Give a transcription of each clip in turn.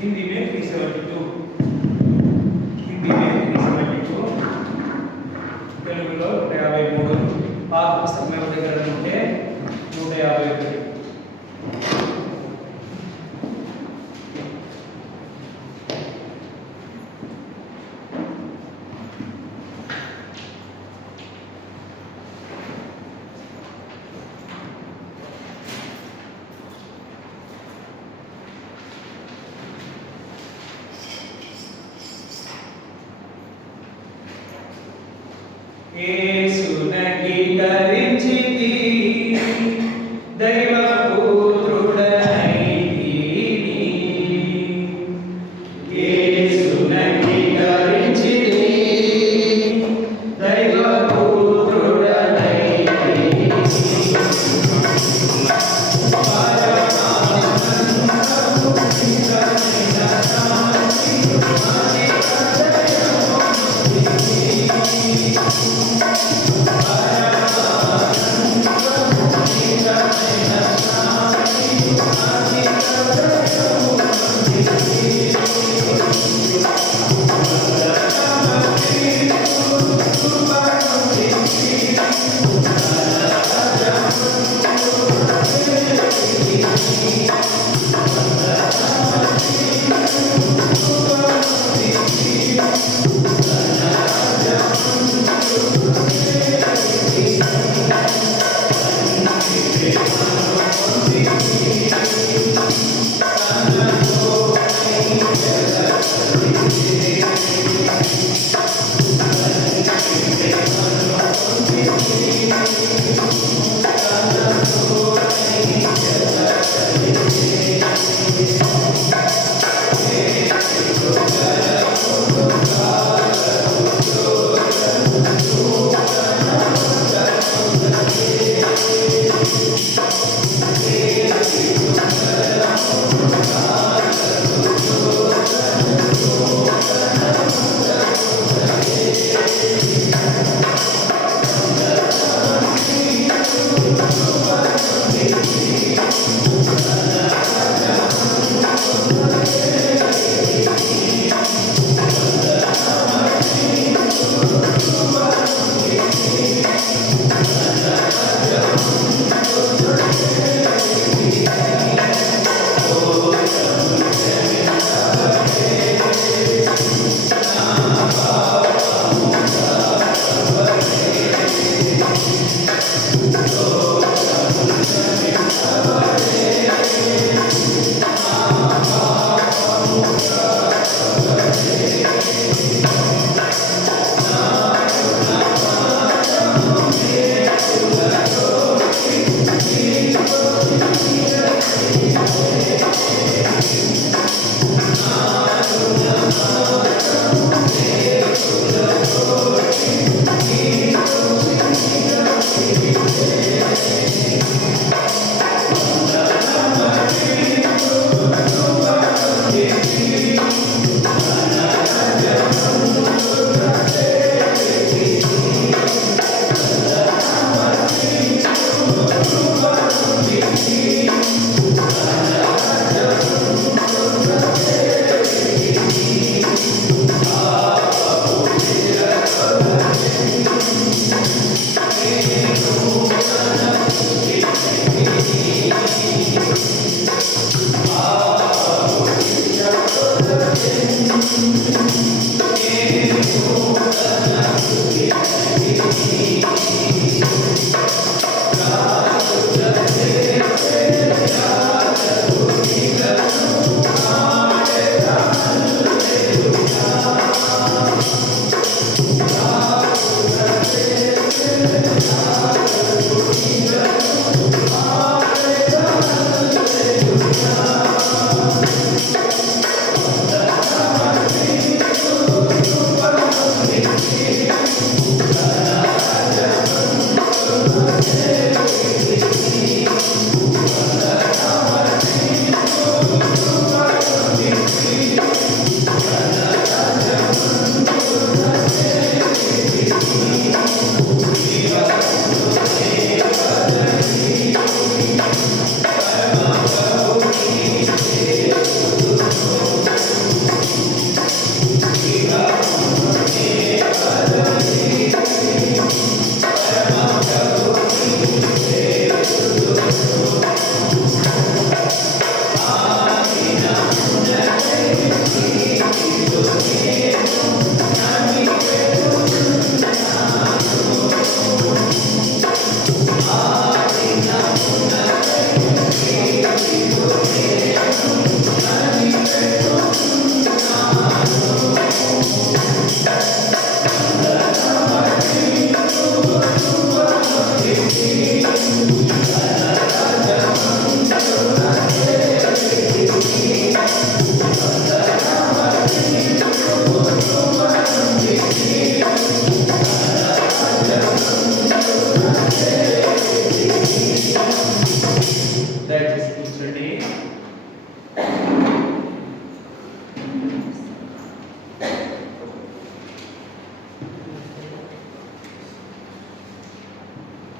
हिंदी में 372, हिंदी में 372, తెలుగులో 153, పాత పుస్తకం ఎవరి దగ్గర ఉంటే 151. యేసునకి ధరించితి దైవపుత్రుడనైతిని, యేసునకి ధరించితి దైవపుత్రుడనైతిని,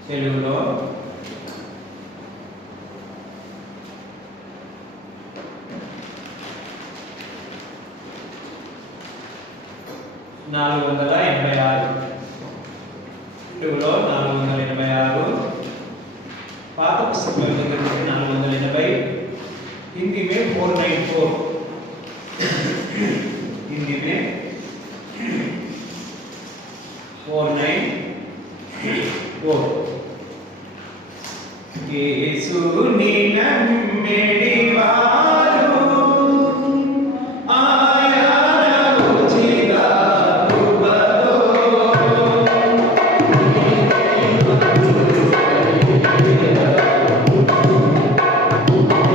తెలుగులో 486 తెలుగులో 486 పాత పుస్తకం దగ్గర 480 हिंदी में 494 हिंदी में 494 येसुनी नम्मेड़ी वारू आया रुचिगा रुबलो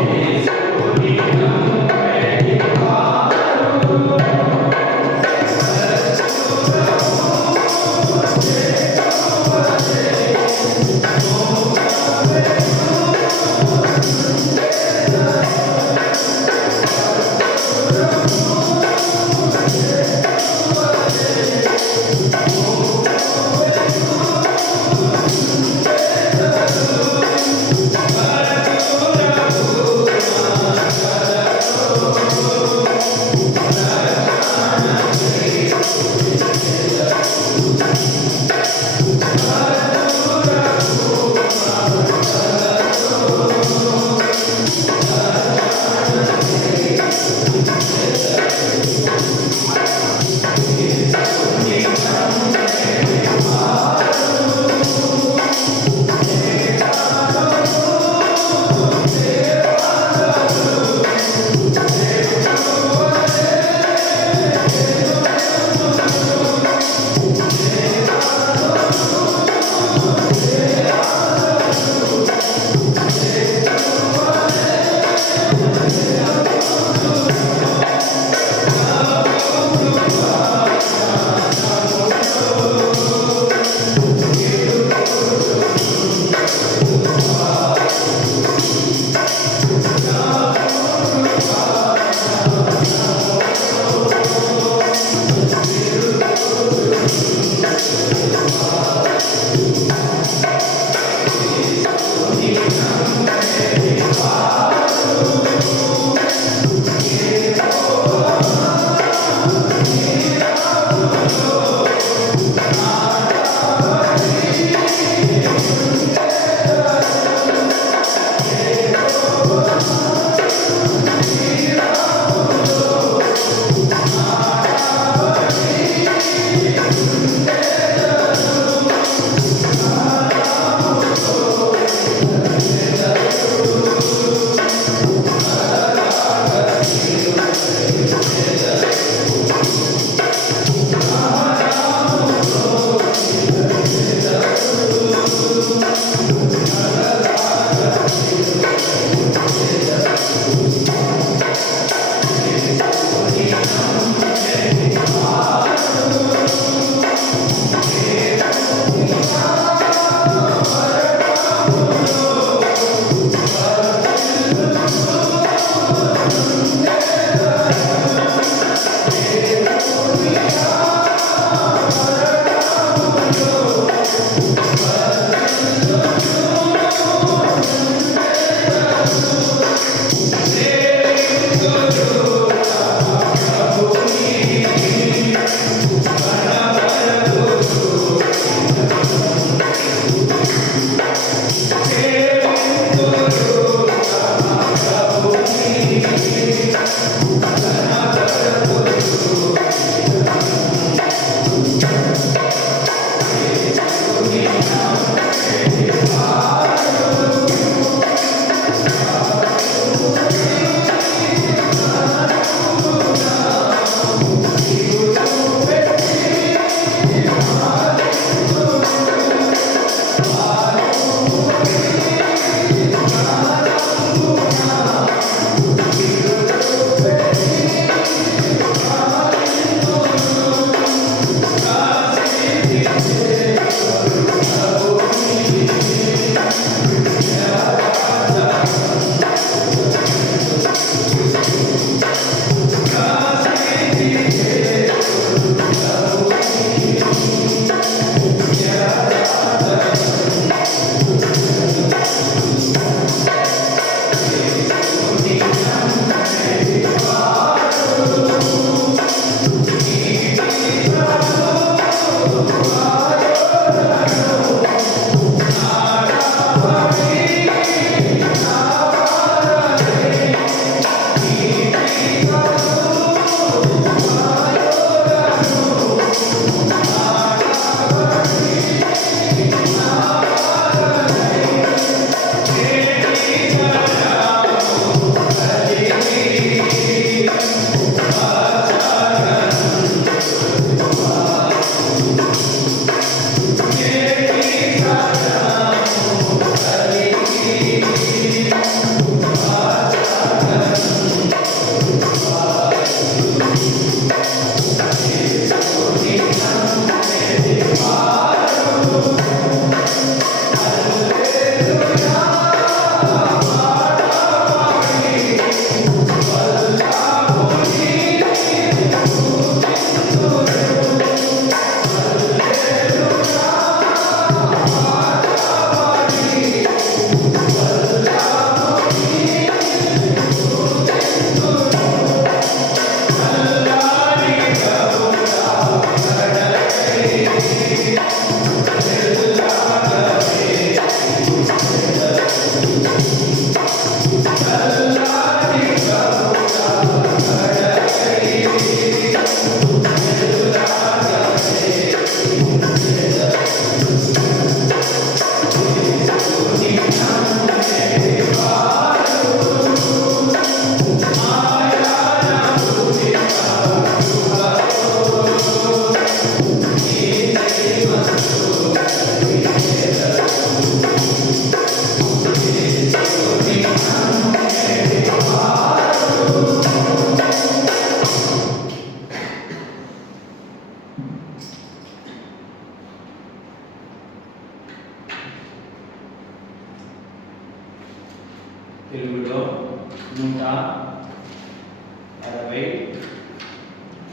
येसुनी नम्मेड़ी वारू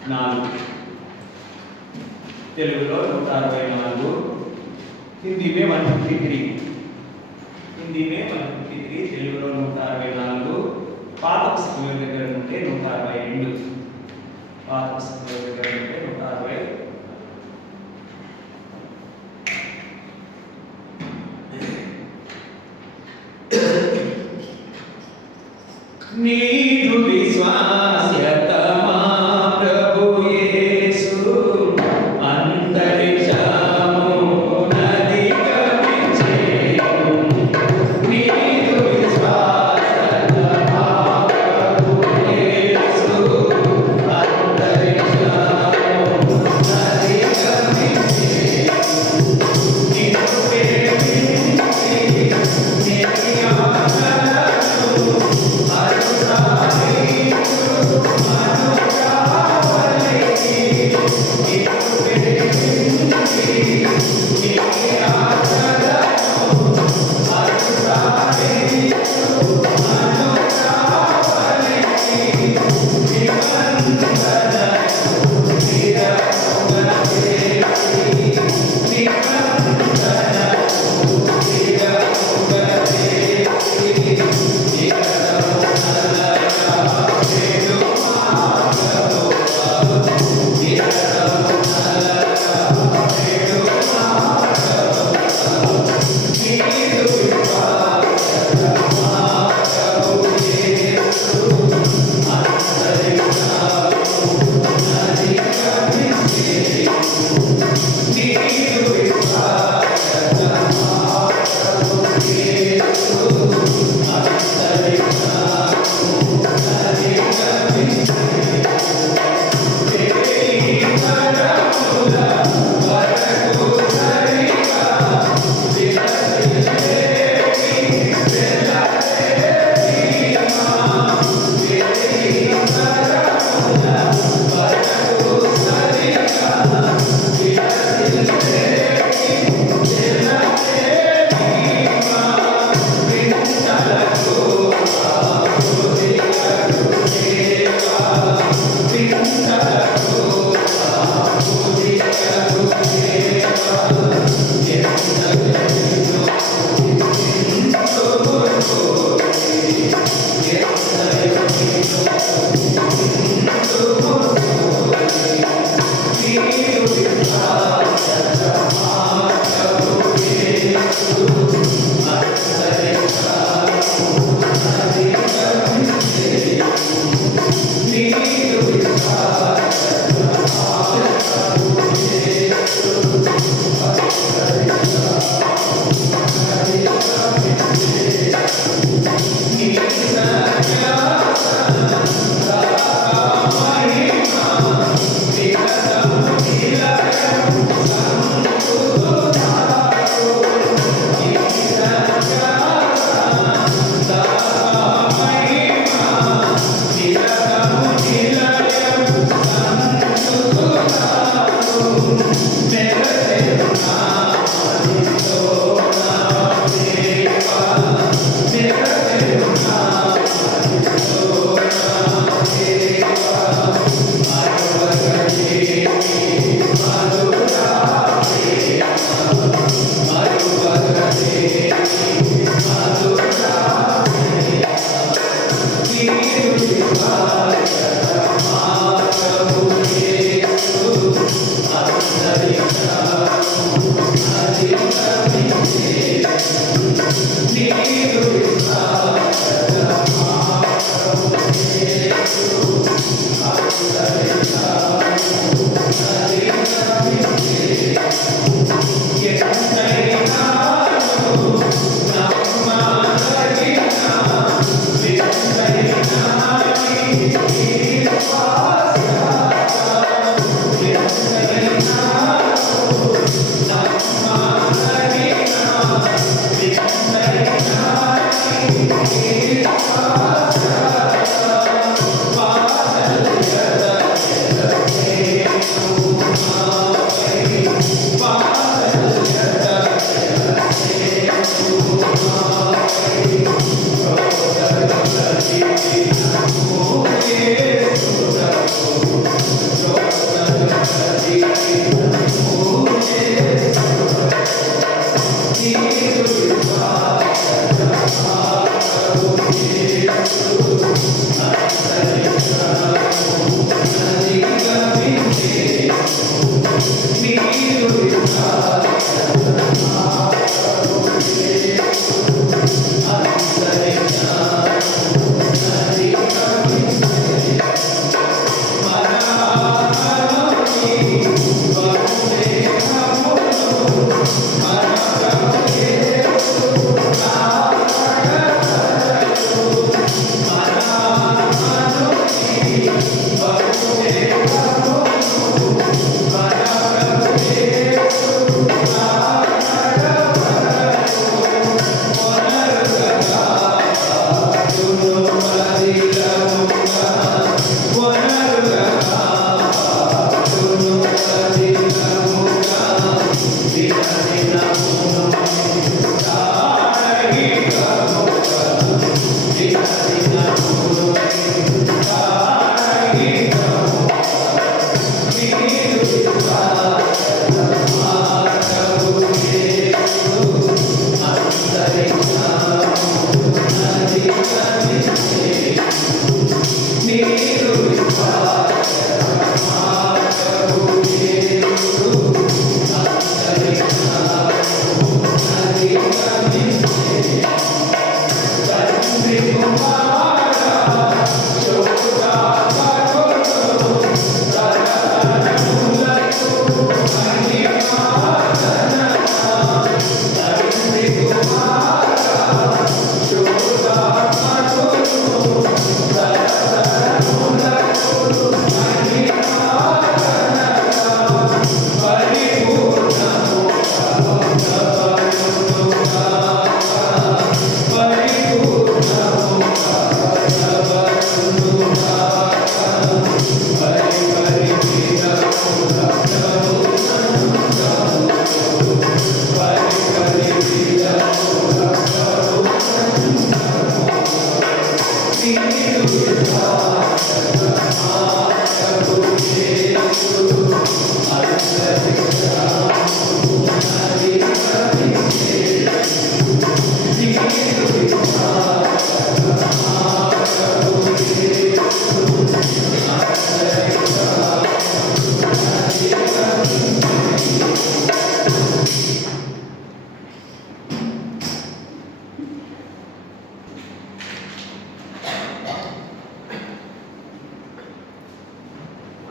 4. తెలుగులో 164. హిందీ में 153. హిందీ में 153. తెలుగులో 164. పాత పుస్తకం దగ్గర ఉంటే 162. పాత పుస్తకం దగ్గర ఉంటే 160. నీదు విశ్వాస్యతమా ప్రభు యేసు అంతరిక్షము నదిగమించేను. నీదు విశ్వాస్యతమా ప్రభు యేసు అంతరిక్షము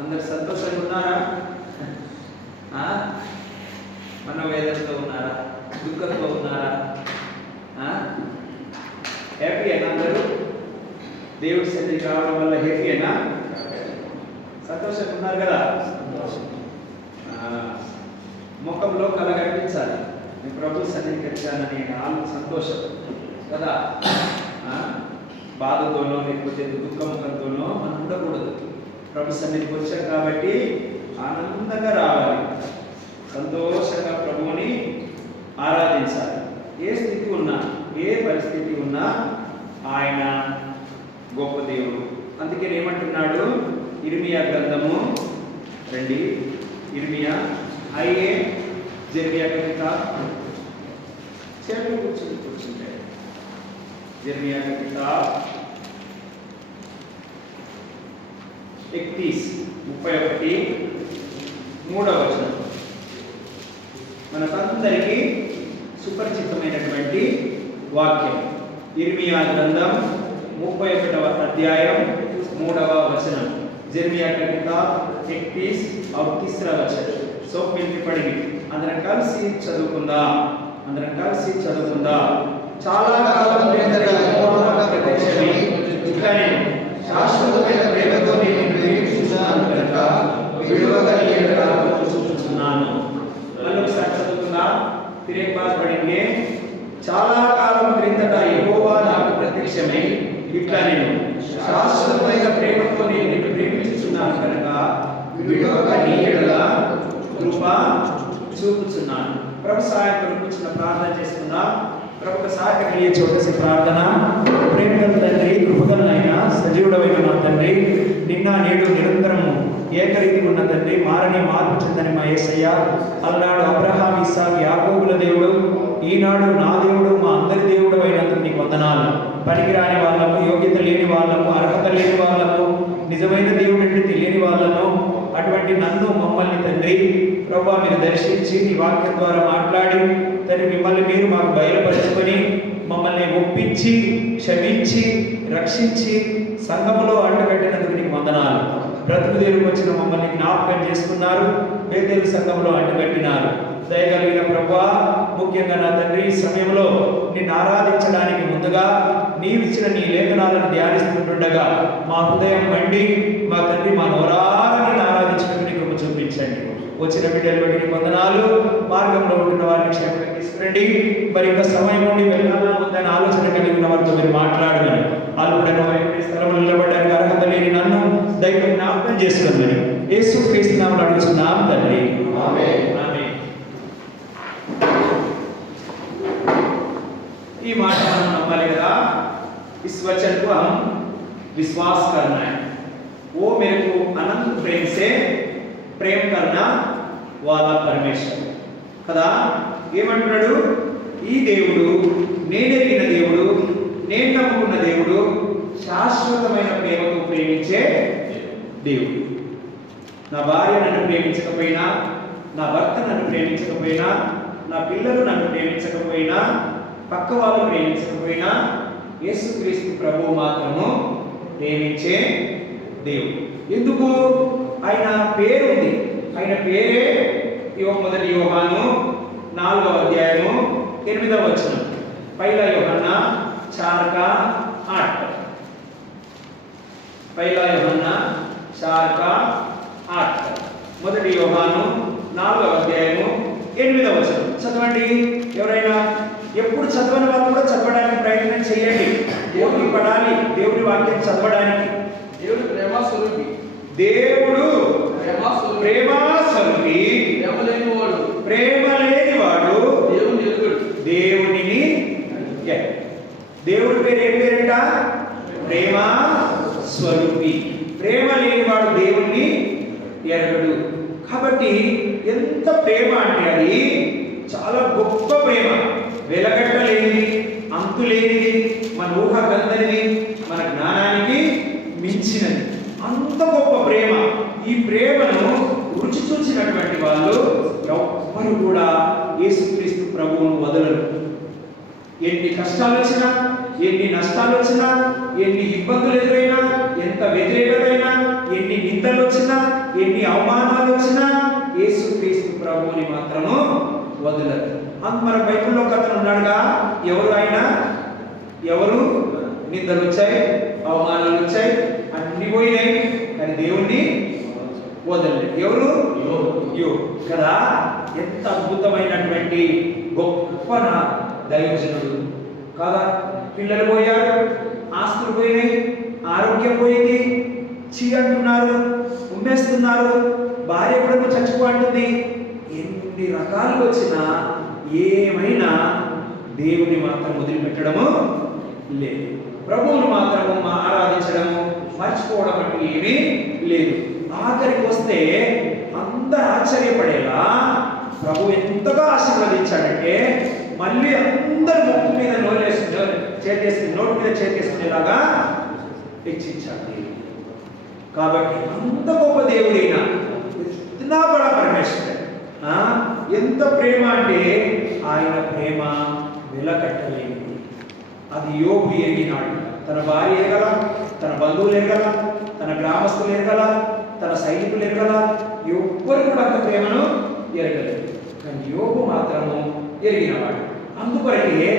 అందరు సంతోషంగా ఉన్నారా? మనోవేదనతో ఉన్నారా? దుఃఖంతో ఉన్నారా? హ్యాపీ అయినా అందరూ? దేవుడి సన్నిధికి రావడం వల్ల హ్యాపీ అయినా? సంతోషంగా ఉన్నారు కదా? ముఖంలో కళ కనిపించాలి. నేను ప్రభు సన్నిధికి వచ్చానని సంతోషం కదా. బాధతోనో లేకపోతే దుఃఖముఖంతోనో మనం ఉండకూడదు. ప్రభు సన్నిధికి వచ్చాం కాబట్టి ఆనందంగా రావాలి, సంతోషంగా ప్రభువుని ఆరాధించాలి. ఏ స్థితి ఉన్నా, ఏ పరిస్థితి ఉన్నా ఆయన గొప్ప దేవుడు. అందుకే ఏమంటున్నాడు ఇర్మియా గ్రంథము రండి, ఇర్మియా అయ్యే జెర్మియా కవిత చెట్లు కూర్చుంటే జెర్మియా కవిత 31:3 మనకందరికీ సుపరిచితమైనటువంటి వాక్యం. ఇర్మియా గ్రంథం 31వ అధ్యాయం 3వ వచనం. జెర్మియా का किताब 31 और 3रा वचन. సో మిల్లి పడిగి అందరం కలిసి చదువుకుందాం. చాలా కాలం క్రిందట యెహోవా ప్రత్యక్షమై ఇట్లనే శాశ్వతమైన ప్రేమతో నేను ప్రేమించుచున్నాను కనుక విడువగా నీ ఎదుట కూర్చుచున్నాను. మళ్ళొకసారి చదువుకుందాం. తిరిగి బాస్ పడింగే. చాలా కాలం క్రిందట యెహోవా నాకు ప్రత్యక్షమై ఇట్లా నేను శాశ్వతమైన ప్రేమతో నేను నిన్ను ప్రేమించుచున్నాను కనుక విడువగా నీ ఎదుట కృప చూపుచున్నాను. ప్రభు సహాయం కొరకు చిన్న ప్రార్థన చేసుకుందాం. ప్రభుకు సహాయకమయ్యే చోటసి ప్రార్థన. ప్రేమగల తండ్రి, కృపగలనైనా సజీవుడమైన మా తండ్రి, నిన్న నేడు నిరంతరము ఏకరీతి ఉన్న తండ్రి, మారని మార్పు చెందని మా యేసయ్య, అలనాడు అబ్రహాం, ఇస్సాకు, యాకోబుల దేవుడు, ఈనాడు నా దేవుడు, మా అందరి దేవుడు అయినందుకు నీకు వందనాలు. పనికిరాని వాళ్ళము, యోగ్యత లేని వాళ్ళము, అర్హత లేని వాళ్ళము, నిజమైన దేవుడు అంటే తెలియని వాళ్ళము, అటువంటి నన్ను మమ్మల్ని తండ్రి ప్రభువా మీరు దర్శించి నీ వాక్యం ద్వారా మాట్లాడి తండ్రి మిమ్మల్ని మీరు మాకు బయలుపరుచుకొని మమ్మల్ని ఒప్పించి క్షమించి రక్షించి సంఘములో అంటగట్టినందుకు నీకు వందనాలు. బ్రతుకుదేరుకు వచ్చిన మమ్మల్ని జ్ఞాపకం చేసుకున్నారు, బేతేలు సంఘంలో అంటగట్టినారు. దయగలిగిన ప్రభువా, ముఖ్యంగా నా తండ్రి ఈ సమయంలో నిన్ను ఆరాధించడానికి ముందుగా నీవిచ్చిన నీ లేఖనాలను ధ్యానిస్తుండగా మా హృదయం మండి వచ్చిన బిడ్డలు బట్టి వందనాలు. మార్గంలో ఉంటున్న వారిని క్షేమంగా తీసుకురండి. మరి ఇంకా సమయం నుండి వెళ్ళాలా ఉందని ఆలోచన కలిగిన వారితో మీరు మాట్లాడమని, వాళ్ళు కూడా స్థలంలో నిలబడడానికి అర్హత లేని నన్ను దైవం జ్ఞాపకం చేసుకుందని యేసుక్రీస్తు నామములో అడుగుతున్నాం తండ్రి. ఆమేన్. ఈ మాట మనం నమ్మాలి కదా. इस वचन को हम विश्वास करना है. वो मेरे को अनंत प्रेम से प्रेम करना वाला परमेश्वर కదా. ఏమంటున్నాడు? ఈ దేవుడు, నేనెరిగిన దేవుడు, నేను నమ్ముకున్న దేవుడు, శాశ్వతమైన ప్రేమతో ప్రేమించే దేవుడు. నా భార్య నన్ను ప్రేమించకపోయినా, నా భర్త నన్ను ప్రేమించకపోయినా, నా పిల్లలు నన్ను ప్రేమించకపోయినా, పక్క వాళ్ళు ప్రేమించకపోయినా, యేసుక్రీస్తు ప్రభువు మాత్రము ప్రేమించే దేవుడు. ఎందుకు? ఆయన పేరు ఉంది. ఆయన పేరే మొదటి యోహాను 4వ అధ్యాయము 8వ వచనం. పైలా యోహన్నా 4 का 8. పైలా యోహన్నా 4 का 8. మొదటి యోహాను 4వ అధ్యాయము 8వ వచనం చదవండి. ఎవరైనా ఎప్పుడు చదవని వాళ్ళు కూడా చదవడానికి ప్రయత్నం చేయండి. దేవుని పడాలి, దేవుని వాక్యం చదవడానికి. దేవుడు ప్రేమ స్వరూపి. దేవుడు ప్రేమ స్వరూపి. ప్రేమ లేనివాడు దేవుని ఎరుగడు. దేవునిని దేవుడి పేరు ఏం పేరంట? ప్రేమ స్వరూపి. ప్రేమ లేనివాడు దేవుణ్ణి ఎరగడు. కాబట్టి ఎంత ప్రేమ అంటే అది చాలా గొప్ప ప్రేమ. వెలగట్టలేనిది, అంతులేనిది, మన ఊహ కందనిది, మన జ్ఞానానికి మించినది. అంత గొప్ప ప్రేమ. ఈ ప్రేమను రుచి చూసినటువంటి వాళ్ళు ఎవ్వరు కూడా యేసుక్రీస్తు ప్రభువును వదలరు. ఎన్ని కష్టాలు వచ్చినా, ఎన్ని నష్టాలు వచ్చినా, ఎన్ని ఇబ్బందులు ఎదురైనా, ఎంత వ్యతిరేకతైనా, ఎన్ని నిందలు వచ్చినా, ఎన్ని అవమానాలు వచ్చినా యేసుక్రీస్తు ప్రభువుని మాత్రము వదలరు. మన బైబిల్లో కథలు ఉన్నాడుగా. ఎవరు ఆయన? ఎవరు? నిందలు వచ్చాయి, అవమానాలు వచ్చాయి, అన్ని పోయినాయి, కానీ దేవుణ్ణి వదలలేదు. ఎవరు? యోబు కదా. ఎంత అద్భుతమైనటువంటి గొప్ప దైవజనుడు కాదా. పిల్లలు పోయారు, ఆస్తులు పోయినాయి, ఆరోగ్యం పోయింది, చీ అంటున్నారు, ఉమ్మేస్తున్నారు, భార్య కూడా చచ్చిపోతుంది. ఎన్ని రకాలు వచ్చినా ఏమైనా దేవుని మాత్రం వదిలిపెట్టడము లేదు. ప్రభువును మాత్రము ఆరాధించడము, మర్చిపోవడం అంటూ ఏమీ లేదు. ఆఖరికి వస్తే అందరూ ఆశ్చర్యపడేలా ప్రభు ఎంతగా ఆశీర్వదించాడంటే మళ్ళీ అందరు ముక్కు మీద నోటి మీద చేతిలాగా హెచ్చించాడు. కాబట్టి అంత గొప్ప దేవుడైన ఇतना बड़ा परमेश्वर ఎంత ప్రేమ అంటే ఆయన ప్రేమ వెలకట్టలేనిది. అది యోబు ఎరిగినాడు. తన భార్య ఎరగల, తన బంధువులు ఎరగల, తన గ్రామస్తులు ఎరగల, తన సైనికులు ఎరగల, ఎవ్వరు కూడా అంత ప్రేమను ఎరగలేదు. కానీ యోబు మాత్రము ఎరిగినవాడు. అందుకొరకే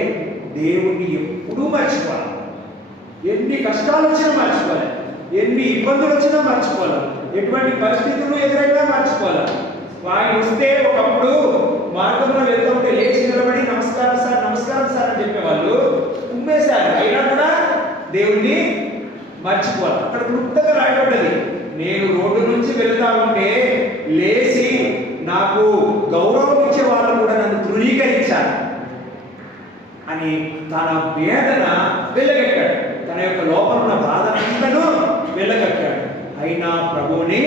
దేవుణ్ణి ఎప్పుడూ మర్చిపోవాలి. ఎన్ని కష్టాలు వచ్చినా మర్చిపోవాలి, ఎన్ని ఇబ్బందులు వచ్చినా మర్చిపోవాలి, ఎటువంటి పరిస్థితులు ఎదురైనా మర్చిపోవాలి. ఆయన వస్తే ఒకప్పుడు మార్గంలో వెళ్తుంటే లేచి నిలబడి నమస్కారం సార్, నమస్కారం సార్ అని చెప్పేవాళ్ళు ఉమ్మేశారు. అయినా కూడా దేవుణ్ణి మర్చిపోవాలి. అక్కడ క్లుప్తంగా రాయబడ్డది, నేను రోడ్డు నుంచి వెళ్తా ఉంటే లేచి నాకు గౌరవం ఇచ్చే వాళ్ళు కూడా నన్ను ధృవీకరించారు అని తన వేదన వెళ్ళగట్టాడు. తన యొక్క లోపల ఉన్న బాధనంతను వెళ్ళగట్టాడు. అయినా ప్రభువుని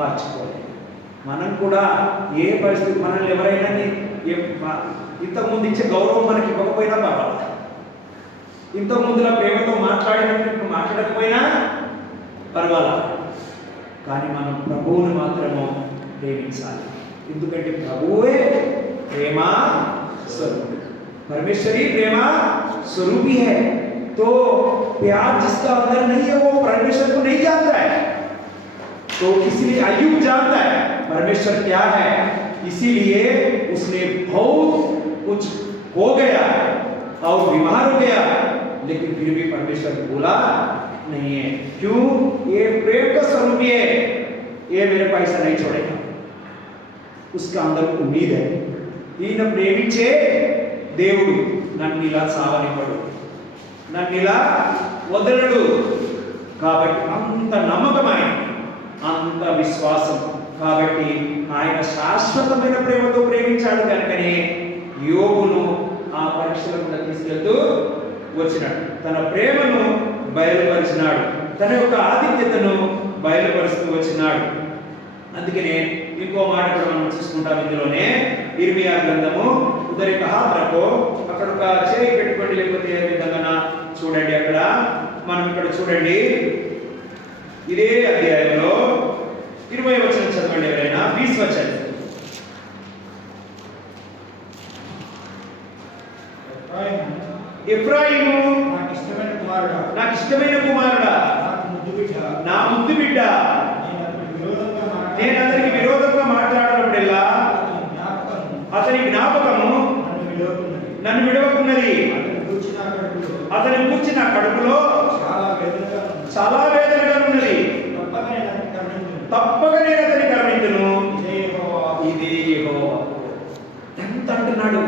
మర్చిపోలేదు. మనం కూడా ఏ పరిస్థితి, మనల్ని ఎవరైనా ఇంతకుముందు ఇచ్చే గౌరవం మనకి ఇవ్వకపోయినా పర్వాలేదు, ఇంతకుముందులా ప్రేమతో మాట్లాడినట్టు మాట్లాడకపోయినా పర్వాలేదు, కానీ మనం ప్రభువుని మాత్రము ప్రేమించాలి. ఎందుకంటే ప్రభువే ప్రేమ स्वरूपी, परमेश्वरी प्रेमा स्वरूपी है। तो प्यार जिसका अंदर नहीं है वो परमेश्वर को नहीं जानता है। तो इसलिए अय्यूब जानता है परमेश्वर क्या है, इसीलिए उसने बहुत कुछ हो गया और बीमार हो गया, लेकिन फिर भी परमेश्वर बोला नहीं है। क्यों? ये प्रेम का स्वरूप है, ये मेरे को ऐसा नहीं छोड़ेगा, उसका अंदर उम्मीद है ఈయన ప్రేమించే దేవుడు నన్ను ఇలా సావనివ్వడు, నన్ను ఇలా వదలడు. కాబట్టి అంత నమ్మకం ఆయన, అంత విశ్వాసం. కాబట్టి ఆయన శాశ్వతమైన ప్రేమతో ప్రేమించాడు కనుకనే యోబును ఆ పరీక్షల కూడా తీసుకెళ్తూ వచ్చినాడు. తన ప్రేమను బయలుపరిచినాడు, తన యొక్క ఆధిక్యతను బయలుపరుస్తూ వచ్చినాడు. అందుకనే ఇంకో మాట కూడా మనం చూసుకుంటాం ఇందులోనే. ఇర్మియా గ్రంథము ఉదరి కహాత్రకో అక్కడ ఒక చేయి పెట్టుకోండి, లేకపోతే ఏ విధంగా చూడండి. అక్కడ మనం ఇక్కడ చూడండి, ఇదే అధ్యాయంలో 20వ వచనం చదవండి ఎవరైనా. 20వ వచనం. ఎఫ్రాయిము నాకు ఇష్టమైన కుమారుడా, నా ముద్దు బిడ్డ, నేను అతనికి విరోధంగా మాట్లాడినప్పుడల్లా అతని జ్ఞాపకము నన్ను విడవకున్నది. అతని కూర్చిన కడుపులో చాలా వేదనగా ఉన్నది. తప్పక నేను అతని కరుణింతును. ఇదే యెహోవా. ఎంత అంటున్నాడు,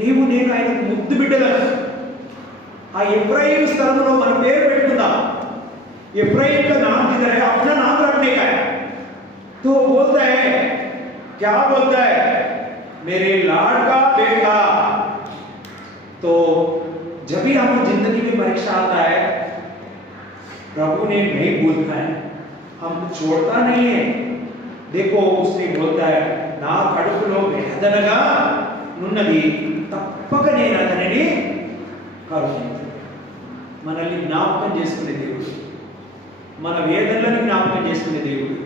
నీవు నేను ఆయనకు ముద్దు బిడ్డలను. ఆ ఎఫ్రాయిం స్థలంలో మన పేరు పెట్టుకుందాం. एफ्राइम का नाम किधर है? अपना नाम रखने का है। तो बोलता है, क्या बोलता है? मेरे लाडका बेटा। तो जब भी हमें जिंदगी में परीक्षा आता है, प्रभु ने नहीं बोलता है, हम छोड़ता नहीं है। देखो उसने बोलता है, ना कడుపులో వేదనగా ఉన్నది, తప్పక నేను అతనిని కరుణించును. మనల్ని జ్ఞాపకం చేసుకునే దేవుడు, మన వేదనలను జ్ఞాపకం చేసుకునే దేవుడు,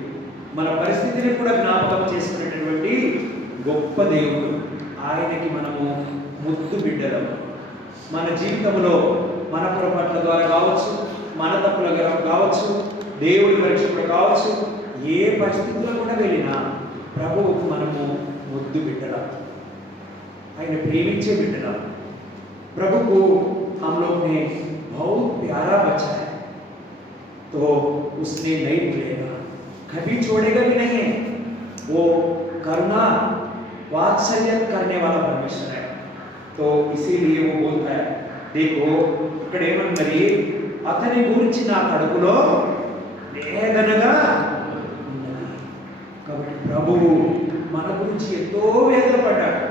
మన పరిస్థితిని కూడా జ్ఞాపకం చేసుకునేటటువంటి గొప్ప దేవుడు. ఆయనకి మనము ముద్దు బిడ్డలం. మన జీవితంలో మన పొరపాట్ల ద్వారా కావచ్చు, మన తప్పుల ద్వారా కావచ్చు, దేవుడి పరీక్షలు కావచ్చు, ఏ పరిస్థితుల్లో కూడా వెళ్ళినా ప్రభువుకు మనము ముద్దు బిడ్డలం. ఆయన ప్రేమించే బిడ్డలం. प्रभु को हम लोग ने बहुत प्यारा बचा है, तो उसने नहीं भूलेगा, कभी छोड़ेगा भी नहीं है। वो करुणा वात्सल्य करने वाला परमेश्वर है। तो इसीलिए वो बोलता है, देखो ఇక్కడ ఏమన్నది, అతని గురించి నా కడుపులో వేదనగా ఉన్నది. కాబట్టి ప్రభువు మన గురించి ఎంతో వేదన పడ్డాడు,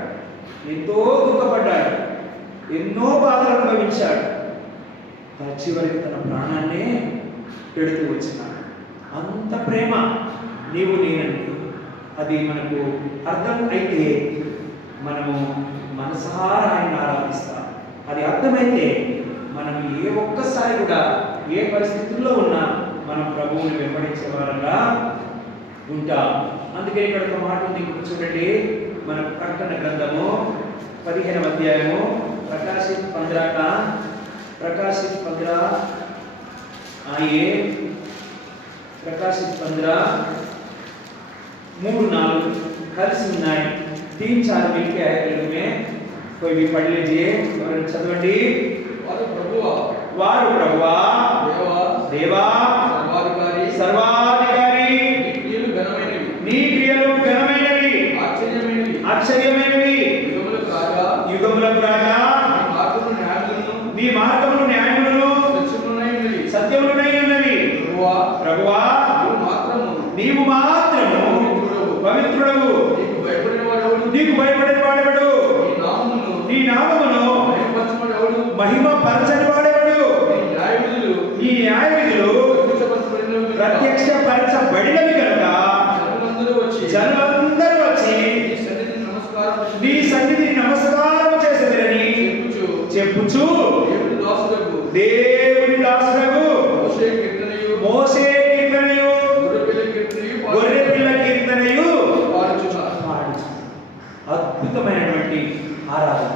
ఎంతో దుఃఖపడ్డాడు, ఎన్నో బాధలు అనుభవించాడు. చివరికి తన ప్రాణాన్నే పెడుతూ వచ్చినాడు. అంత ప్రేమ నీవు నేనండి. అది మనకు అర్థం అయితే మనము మనసారా ఆయన ఆరాధిస్తాం. అది అర్థమైతే మనం ఏ ఒక్కసారి కూడా ఏ పరిస్థితుల్లో ఉన్నా మనం ప్రభువుని వెంబడించే వారంగా ఉంటాం. అందుకే ఇక్కడ ఒక మాట ఉంది, ఇప్పుడు చూడండి. మన ప్రకటన గ్రంథము 15వ అధ్యాయము प्रकाशित 15 का प्रकाशित 15 आइए, प्रकाशित 15 3-4 हर सुनाए 3-4 मिलके आए तेलुगु में, कोई भी पढ़ लीजिए और चदवंडी। वारु ప్రభువా దేవా సర్వాధికారి నీ క్రియలు ఘనమైనవి ఆశ్చర్యమైనవి యుగములకు రాజా, నీ మార్గములు న్యాయములను సత్యములనై ఉన్నవి. ప్రభువా నీవు మాత్రము పవిత్రుడవు, నీకు భయపడిన వాడెవడు? నీ నామమును మహిమ పరచని వాడెవడు? నీ న్యాయ విధులు ప్రత్యక్షపరచబడినవి కనుక జనులందరూ వచ్చి నీ సన్నిధిని నమస్కారం చేసేదని చెప్పుచు దేవుని దాసులకు మోషే కీర్తనయు గొర్రెపిల్ల కీర్తనయు పాడుచు. అద్భుతమైనటువంటి ఆరాధన,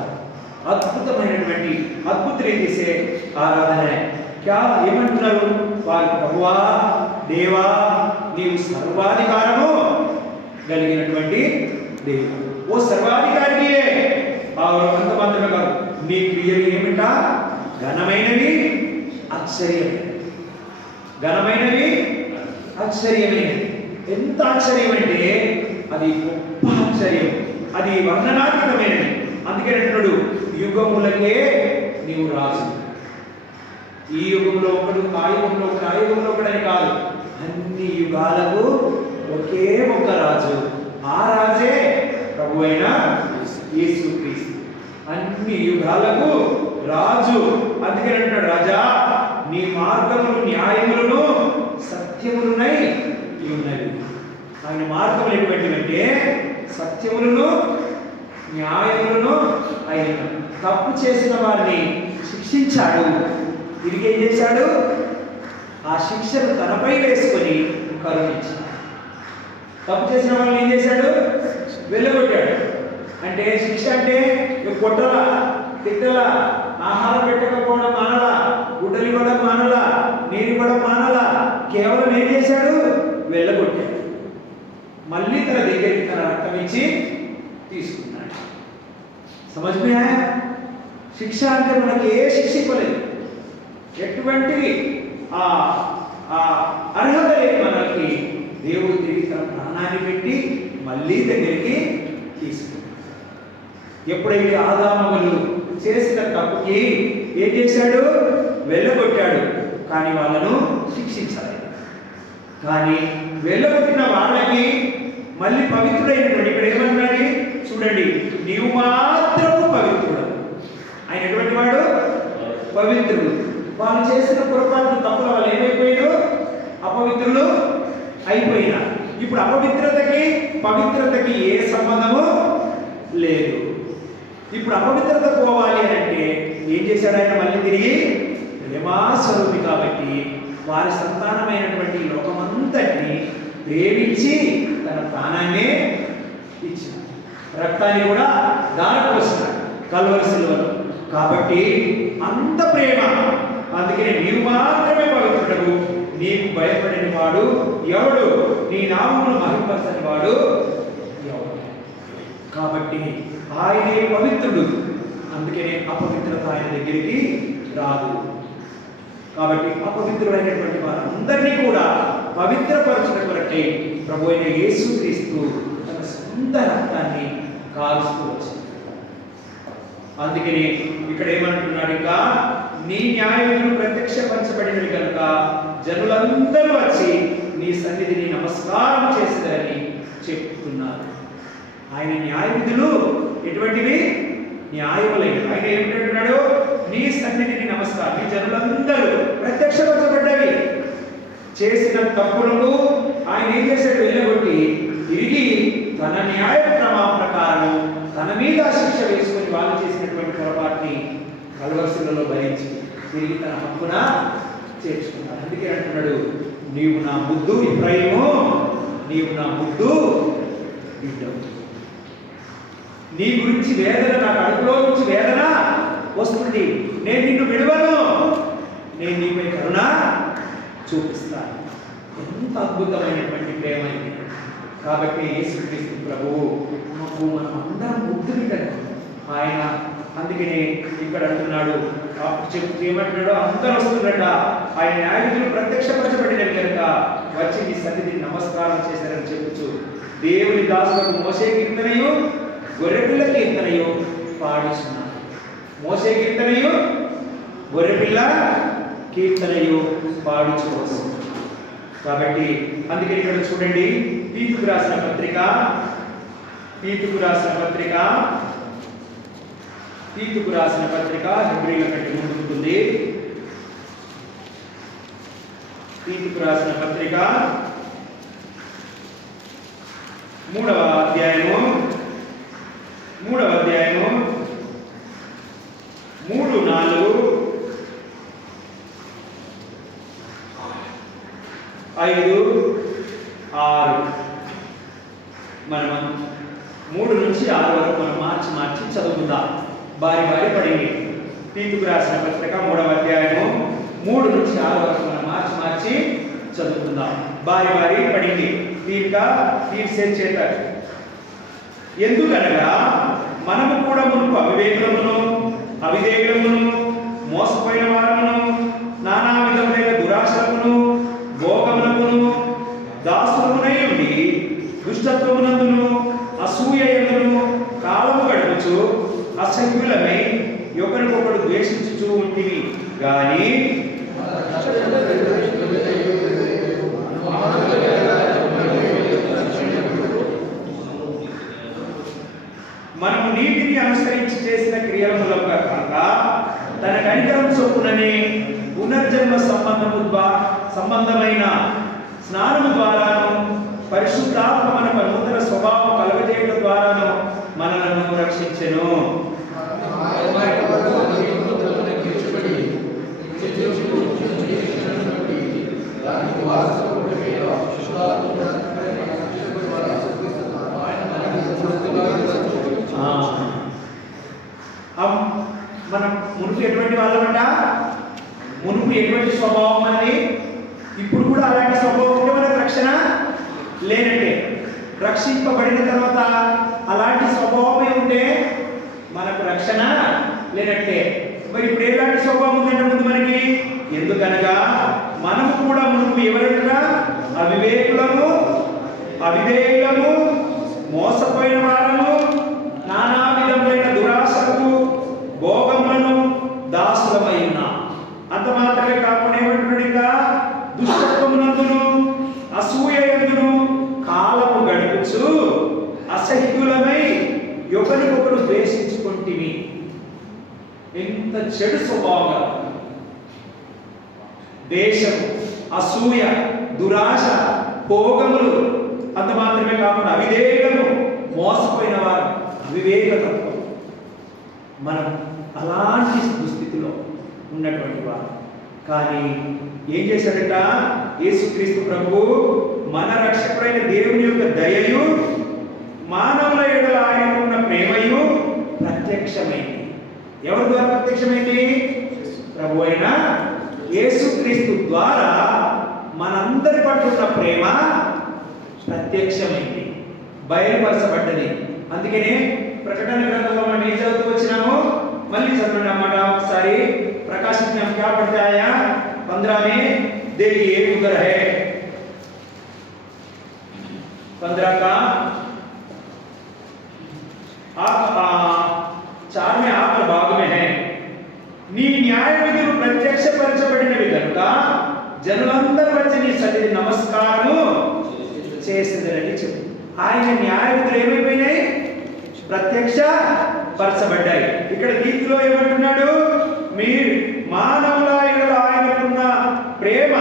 అద్భుతమైనటువంటి అద్భుత రీతిసే ఆరాధన. క్యా ఏమంటున్నారు వారు? ప్రభువా దేవా నీవు సర్వాధికారము కలిగినటువంటి దేవుడు. ఓ సర్వాధికారి అంత మాత్రమే కాదు, నీ క్రియలు ఏమిట? ఘనమైనవి ఆశ్చర్యమైనవి. ఘనమైనవి ఆశ్చర్యమైనవి. ఎంత ఆశ్చర్యం అంటే అది గొప్ప ఆశ్చర్యం, అది వర్ణనాత్మకమైనది. అందుకే అంటున్నాడు, యుగములకే నీవు రాజు. ఈ యుగంలో ఒకడు, ఆ యుగంలో ఒకడు, ఆ యుగంలో ఒకడని కాదు, అన్ని యుగాలకు ఒకే ఒక రాజు. ఆ రాజే ప్రభు అయిన యేసుక్రీస్తు, అన్ని యుగాలకు రాజు. అందుకే అంటున్నాడు, రాజా నీ మార్గములు న్యాయములను సత్యములునై ఉన్నవి. ఆయన మార్గములు ఎటువంటివంటే సత్యములను న్యాయములను. ఆయన తప్పు చేసిన వారిని శిక్షించాడు, తిరిగి ఏం చేశాడు, ఆ శిక్షను తనపై వేసుకొని కరుణించాడు. తప్పు చేసిన వాళ్ళని ఏం చేశాడు, వెళ్ళగొట్టాడు. అంటే శిక్ష అంటే కొట్టల, తిట్టల, ఆహారం పెట్టకపోవడం మానలా, గుడ్డలు ఇవ్వడం మానలా, నీరు ఇవ్వడం మానలా, కేవలం ఏం చేశాడు, వెళ్ళగొట్టాడు. మళ్ళీ తన దగ్గరికి తన రక్తం ఇచ్చి తీసుకున్నాడు. సమజ్మే? శిక్ష అంటే మనకి ఏ శిక్ష ఇవ్వలేదు, ఎటువంటి అర్హత లేదు మనకి. దేవుడు తిరిగి తన ప్రాణాన్ని పెట్టి మళ్ళీ దగ్గరికి తీసుకున్నాడు. ఎప్పుడైతే ఆదాములు చేసిన తప్పుకి ఏం చేశాడు, వెళ్ళగొట్టాడు, కానీ వాళ్ళను శిక్షించాలి. కానీ వెళ్ళగొట్టిన వాళ్ళకి మళ్ళీ పవిత్రుడైనటువంటి, ఇక్కడ ఏమన్నాడు చూడండి, నీవు మాత్రము పవిత్రుడు. ఆయన ఎటువంటి వాడు, పవిత్రుడు. వాళ్ళు చేసిన పొరపాటు తప్పుల వాళ్ళు ఏమైపోయారు, అపవిత్రులు అయిపోయినా. ఇప్పుడు అపవిత్రతకి పవిత్రతకి ఏ సంబంధము లేదు. ఇప్పుడు అపవిత్రత పోవాలి అని అంటే ఏం చేశాడు ఆయన, మళ్ళీ తిరిగి ప్రేమాస్వరూపి కాబట్టి వారి సంతానమైనటువంటి లోకమంతటిని ప్రేమించి తన ప్రాణాన్ని ఇచ్చాడు, రక్తాన్ని కూడా దారపోసినాడు కల్వరి శిలువలో. కాబట్టి అంత ప్రేమ. అందుకనే నీవు మాత్రమే పవిత్రుడవు, నీకు భయపడిన వాడు ఎవడు, నీ నామమును మహిమపరచని వాడు ఎవడు. కాబట్టి ఆయనే పవిత్రుడు, అందుకనే అపవిత్రత ఆయన దగ్గరికి రాదు. కాబట్టి అపవిత్రుడైనటువంటి వారందరినీ కూడా పవిత్రపరచుట కొరకే ప్రభు అయిన యేసుక్రీస్తు తన సొంత రక్తాన్ని కారుస్తూ వచ్చింది. అందుకని ఇక్కడ ఏమంటున్నాడు, ఇంకా నీ న్యాయవిధులు ప్రత్యక్షపరచబడినవి కనుక జనులందరూ వచ్చి నీ సన్నిధిని నమస్కారం చేస్తారని చెప్తున్నారు. ఆయన న్యాయవిధులు ఎటువంటివి, న్యాయములైనవి. ఆయన ఏమిటంటున్నాడు, నీ సన్నిధిని నమస్కారం, నీ జనులందరూ ప్రత్యక్షపరచబడ్డవి. చేసిన తప్పులకు ఆయన ఏం చేశాడు, వెళ్ళగొట్టి తిరిగి తన న్యాయ క్రమం ప్రకారం తన మీద శిక్ష వేసుకొని వాళ్ళు చేసినటువంటి పొరపాటుని కల్వరి శిలువలో భరించి తిరిగి తన హక్కున చేర్చుకున్నాడు. అందుకే అంటున్నాడు, నీవు నా ముద్దు ఇబ్రాహీము, నీవు నా ముద్దు బిడ్డవు. నీ గురించి వేదన, నా కడుపులో నుంచి వేదన వస్తుంది, నేను నిన్ను విడువను, నేను నీపై కరుణ చూపిస్తాను. ఎంత అద్భుతమైనటువంటి ప్రేమ ఇది. కాబట్టి యేసుక్రీస్తు ప్రభువు మనం అందరం ముద్దు బిడ్డలు ఆయన. అందుకని ఇక్కడ అంటున్నాడు, చెప్తూ ఏమంటున్నాడు, అందరూ వస్తుందట, ఆయన న్యాయవిధులు ప్రత్యక్షపరచబడినవి కనుక వచ్చి నీ సన్నిధిని నమస్కారం చేశారని చెప్పుచు దేవుని దాసులకు మోసే కీర్తనయు గొర్రెపిల్ల కీర్తనయు పాడిస్తున్నారు. మోసే కీర్తనయు గొర్రెపిల్ల కీర్తనయు పాడుకోవచ్చు. కాబట్టి అందుకని ఇక్కడ చూడండి, తీతుకు రాసిన పత్రిక హెబ్రీల కంటే ముందు ఉంటుంది. తీతుకు రాసిన పత్రిక 3వ అధ్యాయము 3, 4, 5, 6 మనం 3 నుంచి 6 వరకు మనం మార్చి చదువుకుందాం. బారి పడింది. తీతుకు రాసిన పత్రిక 3వ అధ్యాయము 3 నుంచి 6 వరకు మనం మార్చి చదువుకుందాం. బారి పడింది. తీర్చే చేత ఎందుకనగా మనము కూడా మునుపు అవివేకులమును మోసపోయిన వారమును నానా విధములైన దురాశలకును భోగములకును దాసులమునై ఉండి దుష్టత్వమునందును అసూయ యందును కాలము గడుపుచు అసహ్యులమై ఒకరికొకడు ద్వేషించుచూ ఉంటివి గాని మనము నీతిని అనుసరించి చేసిన క్రియల మూలంగా కాక తన కనికరం చొప్పుననే పునర్జన్మ సంబంధమైన స్నానము ద్వారాను పరిశుద్ధాత్మ మనకు నూతన స్వభావం కలగజేయడం ద్వారాను మనలను రక్షించెను. మనం మునుపు ఎటువంటి వాళ్ళమంట, మునుపు ఎటువంటి స్వభావం అనేది, ఇప్పుడు కూడా అలాంటి స్వభావం ఉంటే మనకు రక్షణ లేనట్టే. రక్షింపబడిన తర్వాత అలాంటి స్వభావమే ఉంటే మనకు రక్షణ లేనట్టే. మరి ఇప్పుడు ఎలాంటి స్వభావం ఉందంటే ముందు మనకి, ఎందుకనగా మనము కూడా మునుపు ఎవరైనా అవివేకులము, అవిధేయులము, మోసపోయిన వారము, నానా విధమైన దురాశలకు భోగములను దాసులమై ఉన్నాం. అంత మాత్రమే కాకుండా ఏమంటున్నాడు, ఇంకా దుష్టత్వమునందును అసూయ యందును కాలము గడుపుచు అసహ్యులమై ఒకరికొకరు ద్వేషించుకుంటివి. ఎంత చెడు స్వభావం! ద్వేషము, అసూయ, దురాశ, భోగములు, అంత మాత్రమే కాకుండా అవిధేయము, మోసపోయిన వారు, వివేకతత్వం. మనం అలాంటి దుస్థితిలో ఉన్నటువంటి వారు. కానీ ఏం చేశాడట యేసుక్రీస్తు ప్రభువు? మన రక్షకుడైన దేవుని యొక్క దయయు మానవుల ఎడల ఆయనకున్న ప్రేమయు ప్రత్యక్షమైంది. ఎవరి ద్వారా ప్రత్యక్షమైంది? ప్రభు అయిన యేసుక్రీస్తు ద్వారా మనందరి పట్ల ఉన్న ప్రేమ ప్రత్యక్షమైంది, బయలుపరచబడ్డది. అందుకనే ప్రకటన గ్రంథంలో మనం ఏం చదువుతూ వచ్చినాము, మళ్ళీ చదవండి అన్నమాట ఒకసారి. प्रकाशित में हम क्या पढ़ते आया? 15 में देखिए उधर है 15 का 4 में आखिर भाग में है, నీ న్యాయ విధులు ప్రత్యక్షపరచబడినవి కనుక జనులందరూ వచ్చి నీ సన్నిధికి నమస్కారము చేసేదరని చెప్పు. ఆయన న్యాయ విధులు ఏమైపోయినాయి? ప్రత్యక్ష పరచబడ్డాయి. ఇక్కడ గీతలో ఏమంటున్నాడు? మీరు మానవుల ఎడల ఆయనకున్న ప్రేమ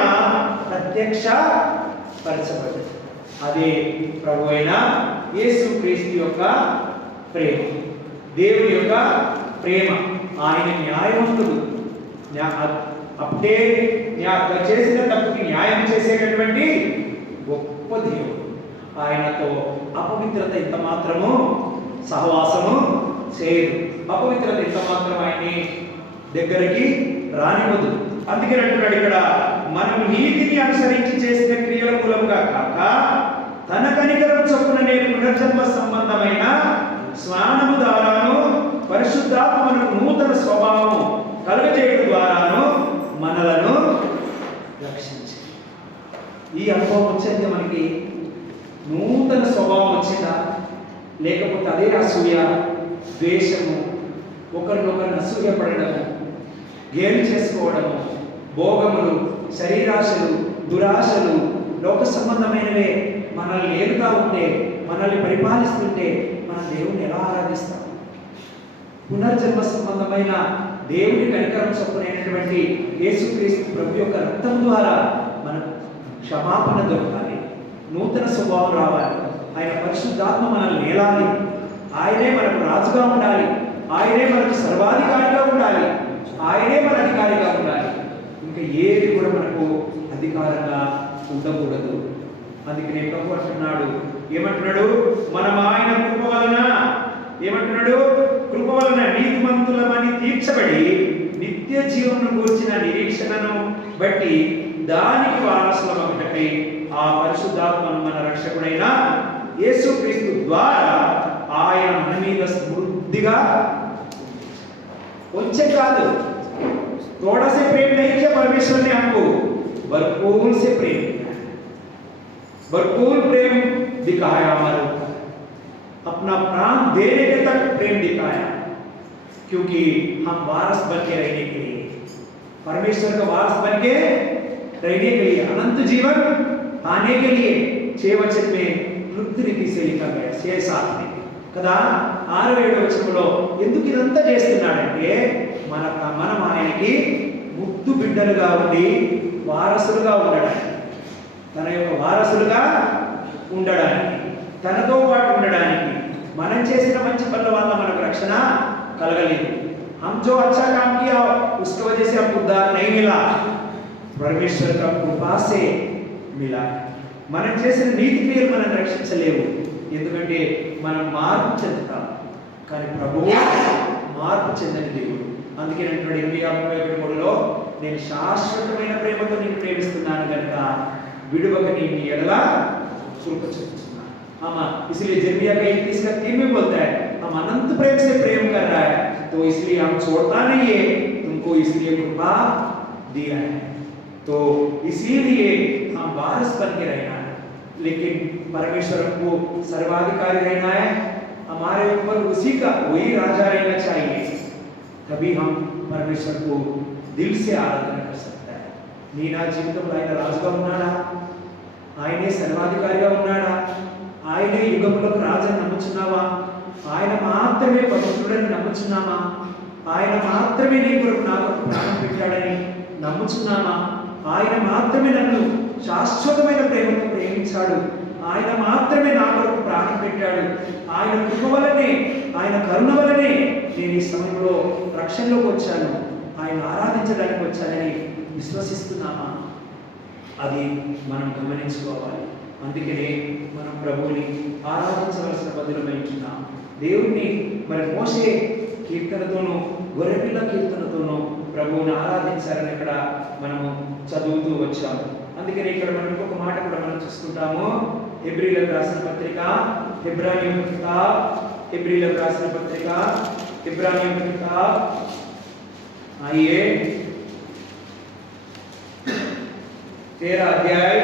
ప్రత్యక్ష పరచబడ్డది. అదే ప్రభు అయిన యేసుక్రీస్తు యొక్క ప్రేమ, దేవుని యొక్క ప్రేమ. ఆయన న్యాయవంతుడు, అప్పుడే చేసిన తప్పుకి న్యాయం చేసేటటువంటి గొప్ప దేవుడు. ఆయనతో అపవిత్రత ఎంత మాత్రము సహవాసము చేయదు, అపవిత్రత ఎంత మాత్రం ఆయన్ని దగ్గరికి రానివ్వదు. అందుకని అంటున్నాడు ఇక్కడ, మనము నీతిని అనుసరించి చేసిన క్రియల మూలంగా కాక తన కనికరం చొప్పుననే పునర్జన్మ సంబంధమైన స్నానము ద్వారాను పరిశుద్ధాత్మ మనకు నూతన స్వభావము కలుగజేయడం ద్వారాను మనలను రక్షించి. ఈ అనుభవం వచ్చేది మనకి నూతన స్వభావం వచ్చిందా? లేకపోతే అదే అసూయ, ద్వేషము, ఒకరినొకరిని అసూయపడము, గేలు చేసుకోవడము, భోగములు, శరీరాశలు, దురాశలు, లోక సంబంధమైనవే మనల్ని ఏలుతా ఉంటే, మనల్ని పరిపాలిస్తుంటే మన దేవుని ఎలా ఆరాధిస్తాం? పునర్జన్మ సంబంధమైన దేవుని కనికరం చొప్పునైనటువంటి యేసుక్రీస్తు ప్రభు యొక్క రక్తం ద్వారా మనకు క్షమాపణ దొరకాలి, నూతన స్వభావం రావాలి, ఆయన పరిశుద్ధాత్మ మనల్ని నేలాలి, ఆయనే మనకు రాజుగా ఉండాలి, ఆయనే మనకు సర్వాధికారిగా ఉండాలి, ఆయనే మన అధికారిగా ఉండాలి. ఇంకా ఏది కూడా మనకు అధికారంగా ఉండకూడదు. అందుకనే ప్రభు అంటున్నాడు, ఏమంటున్నాడు? మనం ఆయన కృప వలన, ఏమంటున్నాడు? కృప వలన నీతిమంతులమని తీర్చబడి నిత్య జీవమును గూర్చిన నిరీక్షణను బట్టి దానికి వారసులమగుటకై ఆ పరిశుద్ధాత్మను మన రక్షకుడైన యేసుక్రీస్తు ద్వారా ఆయన మన మీద సమృద్ధిగా వచ్చే కాదు, थोड़ा से प्रेम नहीं किया परमेश्वर ने हमको, भरपूर से प्रेम, भरपूर प्रेम दिखाया हमारे ऊपर. अपना प्राण देने के तक प्रेम दिखाया, क्योंकि हम वारस बन के रहने के लिए, परमेश्वर का वारस बन के रहने के लिए, अनंत जीवन पाने के लिए 6 वचन में वృద్ధి రీతి से लिखा गया 6-7 में కదా. 6-7 వచనంలో ఎందుకు ఇదంతా చేస్తున్నాడంటే మనం ఆయనకి ముద్దు బిడ్డలుగా ఉండి వారసులుగా ఉండడానికి, తన యొక్క వారసులుగా ఉండడానికి, తనతో పాటు ఉండడానికి. మనం చేసిన మంచి పనుల వల్ల మనకు రక్షణ కలగలేదు. हम जो अच्छा काम किया उसकी वजह से हमको उद्धार नहीं मिला, परमेश्वर का कृपा से मिला. మనం చేసిన నీతి క్రియలు మనం రక్షించలేవు, ఎందుకంటే మనం మార్పు చెందుతాం. కానీ ప్రభువు మార్పు చెందని దేవుడు. అందుకే అంటున్నాడు 8:31లో, నేను శాశ్వతమైన ప్రేమతో నిన్ను ప్రేమిస్తున్నాను కనుక విడువక నీ ఎడల కృప చూపుతున్నాను. आमा, इसलिए जर्मिया का 31:3 में बोलता है, हम अनंत प्रेम से प्रेम कर रहा है, तो इसलिए हम छोड़ता नहीं है, तुमको इसलिए कृपा दिया है, तो इसीलिए हम वारिस बन के रहना है. लेकिन परमेश्वर को सर्वाधिकारी रहना है, हमारे ऊपर उसी का वही राजा रहना चाहिए, तभी हम परमेश्वर को दिल से आराधना कर सकता है. నీ నా జీవితంలో ఆయన రాజుగా ఉన్నాడా? ఆయనే సర్వాధికారిగా ఉన్నాడా? ఆయనే యుగములకు రాజని నమ్ముచున్నావా? ఆయన మాత్రమే పవిత్రుడని నమ్ముచున్నామా? ఆయన మాత్రమే నీ కొరకు నా కొరకు ప్రాణం పెట్టాడని నమ్ముచున్నామా? ఆయన మాత్రమే నన్ను శాశ్వతమైన ప్రేమతో ప్రేమించాడు, ఆయన మాత్రమే నా కొరకు ప్రాణం పెట్టాడు, ఆయన కృప వలనే, ఆయన కరుణ వలనే నేను ఈ సమయంలో రక్షణలోకి వచ్చాను, ఆయన ఆరాధించడానికి వచ్చానని విశ్వసిస్తున్నామా? అది మనం గమనించుకోవాలి. అందుకనే మనం ప్రభువుని ఆరాధించవలసిన బదులమై ఉంటున్నాం. దేవుణ్ణి మరి మోషే కీర్తనతోనూ గొర్రెపిల్ల కీర్తనతోనూ ప్రభువుని ఆరాధించాలని ఇక్కడ మనము చదువుతూ వచ్చాము. అందుకని ఇక్కడ మనం ఇంకొక మాట కూడా మనం చూసుకుంటాము. హెబ్రీలకు రాసిన పత్రిక, ఇబ్రానీయుల కితాబ్, హెబ్రీలకు రాసిన పత్రిక, ఇబ్రానీయుల కితాబ్, आइए 13 अध्याय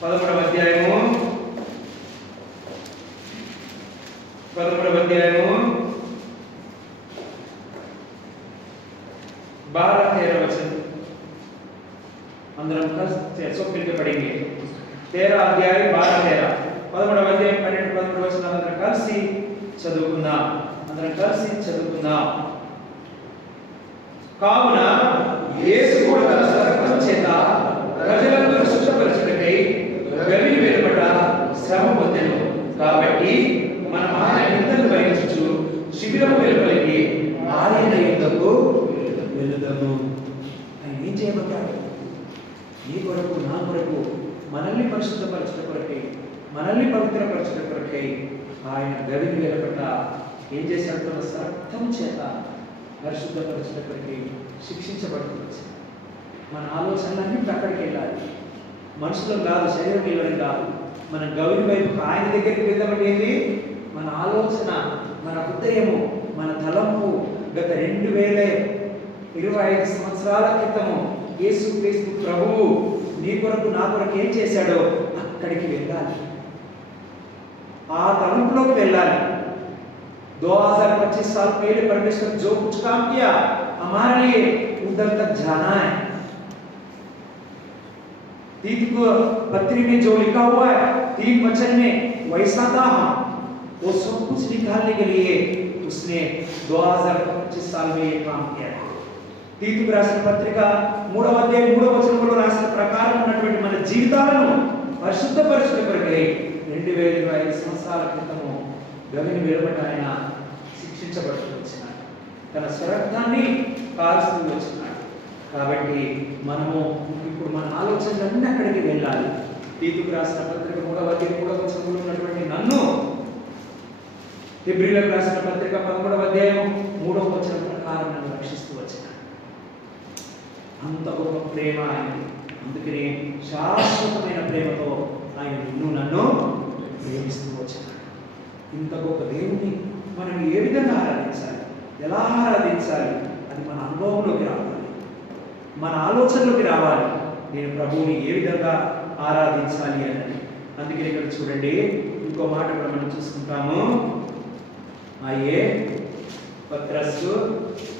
11వ అధ్యాయము 12వ అధ్యాయము 12-13 वचन అందరం కలిసి సోపిల్కి పడింది. 13 అధ్యాయ 12-13, 11వ అధ్యాయం 12-13 వచనం అందరం కలిసి చదువుకుందాం. కావున యేసు కూడా తన రక్తం చేత ప్రజలందరూ శుద్ధపరచుటకై గవిని వెలుపట శ్రమ పొందెను. కాబట్టి మనం ఆయన నిందలు భరించుచు శిబిరము వెలుపలికి ఆయన యుద్ధకు వెళుదము. ఆయన ఏం చేయబడ్డాడు? నీ కొరకు, నా కొరకు, మనల్ని పరిశుద్ధపరచుట కొరకై, మనల్ని పవిత్రపరచుట కొరకై ఆయన గవిని వెలుపట ఏం చేశాడు? తన రక్తం చేత పరిశుద్ధపరచుట కొరకై శిక్షించబడుతుంది. మన ఆలోచనలన్నీ అక్కడికి వెళ్ళాలి, మనుషులం కాదు, శరీరం వెళ్ళడం కాదు. మన గౌరి వైపు ఆయన దగ్గరికి వెళ్దామంటే ఏంటి? మన ఆలోచన, మన హృదయము, మన తలంపు గత 2025 సంవత్సరాల క్రితము యేసు క్రీస్తు ప్రభువు నీ కొరకు, నా కొరకు ఏం చేశాడో అక్కడికి వెళ్ళాలి, ఆ తలంపులోకి వెళ్ళాలి. 2025 साल पहले परमेश्वर जो कुछ काम किया हमारे लिए उधर तक जाना है. तीत को पत्री में जो लिखा हुआ है 3 वचन में वैसा था हम, वो सब कुछ निकालने के लिए उसने 2025 साल में ये काम किया है. తీతుకు రాసిన పత్రిక 3వ అధ్యాయం 3వ వచనంలో రాసిన ప్రకారం ఉన్నటువంటి మన జీవితాలను పరిశుద్ధపరచుట కొరకై 2025 సంవత్సరాల క్రితము గవిని వెలుపట ఆయన శిక్షించబడుతూ వచ్చినాడు, తన స్వరక్తాన్ని కాల్చుతూ వచ్చినాడు. కాబట్టి మనము ఇప్పుడు మన ఆలోచనలన్నీ అక్కడికి వెళ్ళాలి. తీతుకు రాసిన పత్రిక 3వ అధ్యాయం 3వ వచనంలో ఉన్నటువంటి నన్ను హెబ్రీలకు రాసిన పత్రిక 11వ అధ్యాయం 3వ వచనం ప్రకారం నన్ను రక్షిస్తూ వచ్చినాడు. అంత గొప్ప ప్రేమ ఆయనది. అందుకనే శాశ్వతమైన ప్రేమతో ఆయన నిన్ను నన్ను ప్రేమిస్తూ వచ్చినాడు. ఇంత గొప్ప దేవుని మనం ఏ విధంగా ఆరాధించాలి, ఎలా ఆరాధించాలి, అది మన అనుభవంలోకి రావాలి, మన ఆలోచనలోకి రావాలి. నేను ప్రభువుని ఏ విధంగా ఆరాధించాలి అని అందుకని ఇక్కడ చూడండి, ఇంకో మాట కూడా మనం చూసుకుంటాము. అయ్యే పత్రస్సు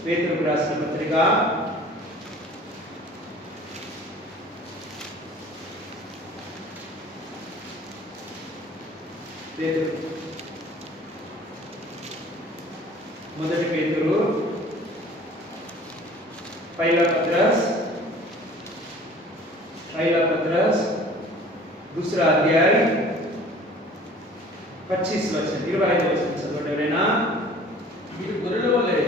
పేతురుకు రాసిన పత్రిక మొదటి పేతురు पहला पत्रस दूसरा अध्याय 25 वचन 25 वचन చదవండినా. మీరు గొర్రెల వలె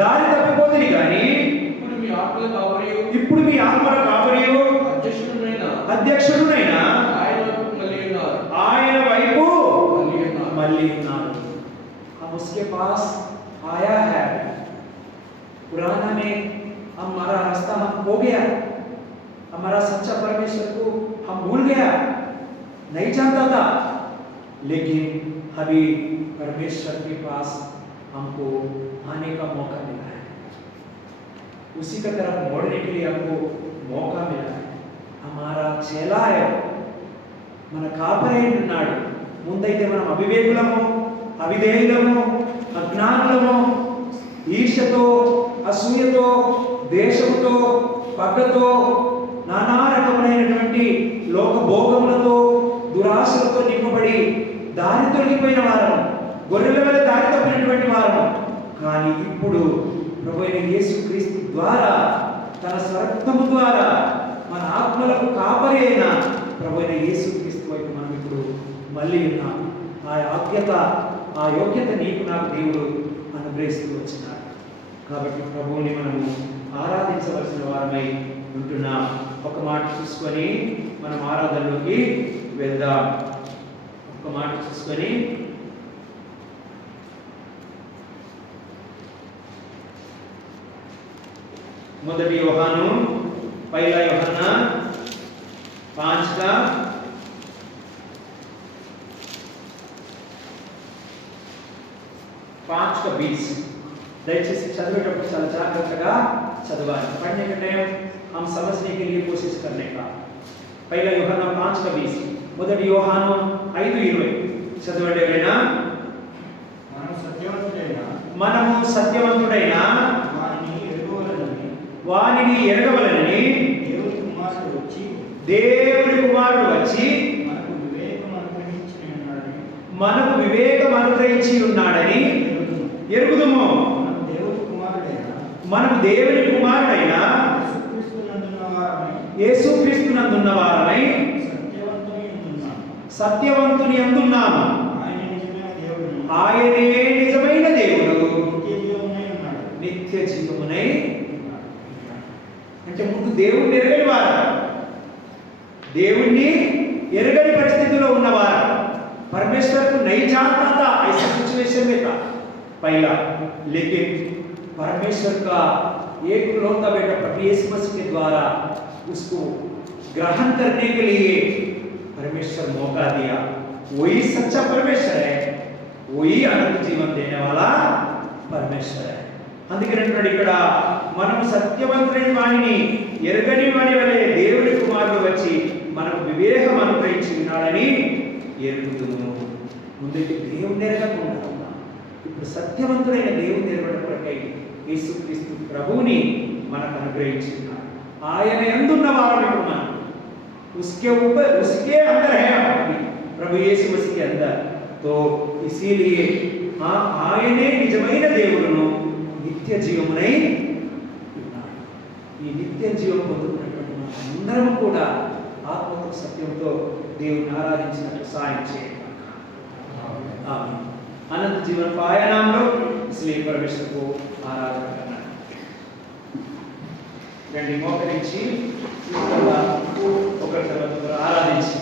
దారి తప్పిపోతుని గాని ఇప్పుడు మీ ఆత్మల కాపరియు అధ్యక్షుడునైన ఆయన వైపు మళ్ళీ ఉన్నారు. हम उसके पास आया है, पुराना में हमारा रास्ता हम खो गया, हमारा सच्चा परमेश्वर को हम भूल गया, नहीं जानता था, लेकिन अभी परमेश्वर के पास हमको आने का मौका मिला है, उसी की तरफ मोड़ने के लिए हमको मौका मिला है. हमारा चेला है, మన కాపరి ఉన్నాడు. ముందైతే మనం అవివేకులము, అవిధేయులము, అజ్ఞానులము, ఈర్ష్యతో, అసూయతో, దేశంతో, పగతో, నానా రకములైనటువంటి లోక భోగములతో, దురాశలతో నింపబడి దారి తొలగిపోయిన వారము, గొర్రెల వలె దారి తప్పినటువంటి వారము. కానీ ఇప్పుడు ప్రభువైన యేసుక్రీస్తు ద్వారా, తన స్వరక్తము ద్వారా మన ఆత్మలకు కాపరి అయిన ప్రభువైన యేసుక్రీస్తు వైపు మనం ఇప్పుడు మళ్ళీ ఉన్నాం. ఆ యోగ్యత నీకు నాకు దేవుడు అనుగ్రహిస్తూ వచ్చినాడు. కాబట్టి ప్రభువుని మనము ఆరాధించవలసిన వారమై ఉంటున్నాం. ఒక మాట చూసుకొని మనం ఆరాధనలోకి వెళ్దాం. ఒక మాట చూసుకొని మొదటి యోహాను पहला यूहन्ना 5:20 దయచేసి చదివేటప్పుడు చాలా జాగ్రత్తగా చదవాలి. पढ़ने के टाइम हम समझने के लिए कोशिश करने का. पहला यूहन्ना 5:20 మొదటి యోహాను 5:20 చదవండి ఎవరైనా. మనము సత్యవంతుడైన వానిని ఎరగవలనని దేవుని కుమారుడు వచ్చి మనకు వివేకం అనుగ్రహించి ఉన్నాడని ఎరుగుదుము. మనము దేవుని కుమారుడైన యేసుక్రీస్తునందున్న వారమై సత్యవంతుని అందున్నాము. ఆయనే నిజమైన దేవుడు, నిత్య జీవమునై. అంటే ముందు దేవుణ్ణి ఎరగని వారు, దేవుణ్ణి ఎరగని పరిస్థితిలో ఉన్నవారు, परमेश्वर को नहीं जानता था, ऐसा सिचुएशन में था पहला. लेकिन परमेश्वर का एक इकलौता बेटा प्रभु यीशु मसीह के द्वारा उसको ग्रहण करने के लिए परमेश्वर मौका दिया. वही सच्चा परमेश्वर है, वही अनंत जीवन देने वाला परमेश्वर है. అందుకని ఇక్కడ మనం సత్యవంతుడైన వానిని ఎరగని వాని వలె దేవుని కుమారుడు వచ్చి మనకు వివేకం అనుగ్రహించి ఉన్నాడని ఎరుగుదుము. ముందైతే దేవుని ఎరగకుండా ఉన్నాం, ఇప్పుడు సత్యవంతుడైన దేవుని ఎరగడం కొరకై యేసుక్రీస్తు ప్రభువుని మనకు అనుగ్రహించి ఉన్నాడు. ఆయన యందున్న వారం ఇప్పుడు మనం उसके ऊपर उसके अंदर है अभी प्रभु यीशु मसीह के अंदर. तो इसीलिए ఆయనే నిజమైన దేవుడును నిత్య జీవమునై ఉన్నాడు. ఈ నిత్య జీవం పొందుకున్నటువంటి అందరం కూడా ఆత్మతో సత్యంతో దేవుని ఆరాధించినట్టు సాయం చేయండి. आमीन. अनंत जीवन पाया नाम लो, इसलिए परमेश्वर को आराधना करना. मौका आराधिंచి